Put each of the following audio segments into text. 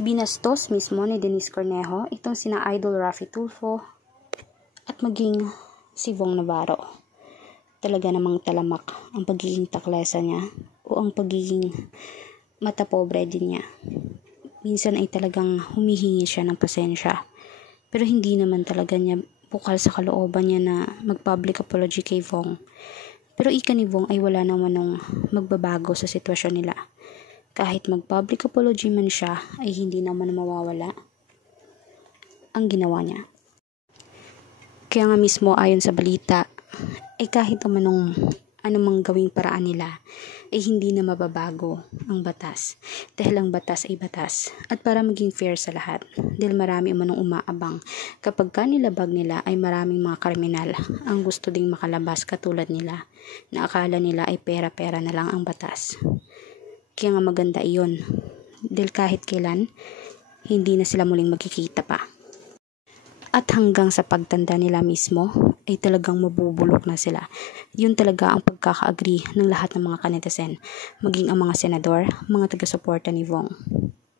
Binastos mismo ni Denise Cornejo itong sina Idol Raffy Tulfo at maging si Vong Navarro. Talaga namang talamak ang pagiging taklesa niya o ang pagiging matapobre din niya. Minsan ay talagang humihingi siya ng pasensya, pero hindi naman talaga niya bukal sa kalooban niya na mag-public apology kay Vong. Pero ika ni Vong ay wala naman nung magbabago sa sitwasyon nila. Kahit mag-public apology man siya, ay hindi naman mawawala ang ginawa niya. Kaya nga mismo ayon sa balita, ay kahit anumang gawing paraan nila, ay hindi na mababago ang batas. Dahil ang batas ay batas. At para maging fair sa lahat, dahil marami umanong umaabang, kapag kanilabag nila ay maraming mga kriminal ang gusto ding makalabas katulad nila, na akala nila ay pera-pera na lang ang batas. Kaya nga maganda iyon, dahil kahit kailan, hindi na sila muling magkikita pa. At hanggang sa pagtanda nila mismo, ay talagang mabubulok na sila. Yun talaga ang pagkaka-agree ng lahat ng mga kanetasen, maging ang mga senador, mga taga-suporta ni Vong.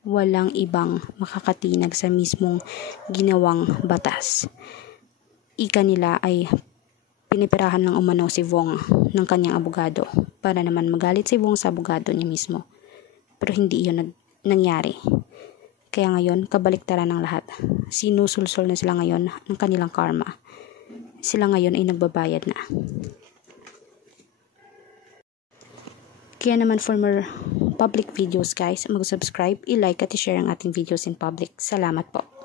Walang ibang makakatinag sa mismong ginawang batas. Ika nila ay pinipirahan ng umano si Vong ng kanyang abogado para naman magalit si Vong sa abogado niya mismo. Pero hindi iyon nangyari. Kaya ngayon, kabaliktaran ng lahat. Sinusulsol na sila ngayon ng kanilang karma. Sila ngayon ay nagbabayad na. Kaya naman for more public videos guys, mag-subscribe, i-like at i-share ang ating videos in public. Salamat po.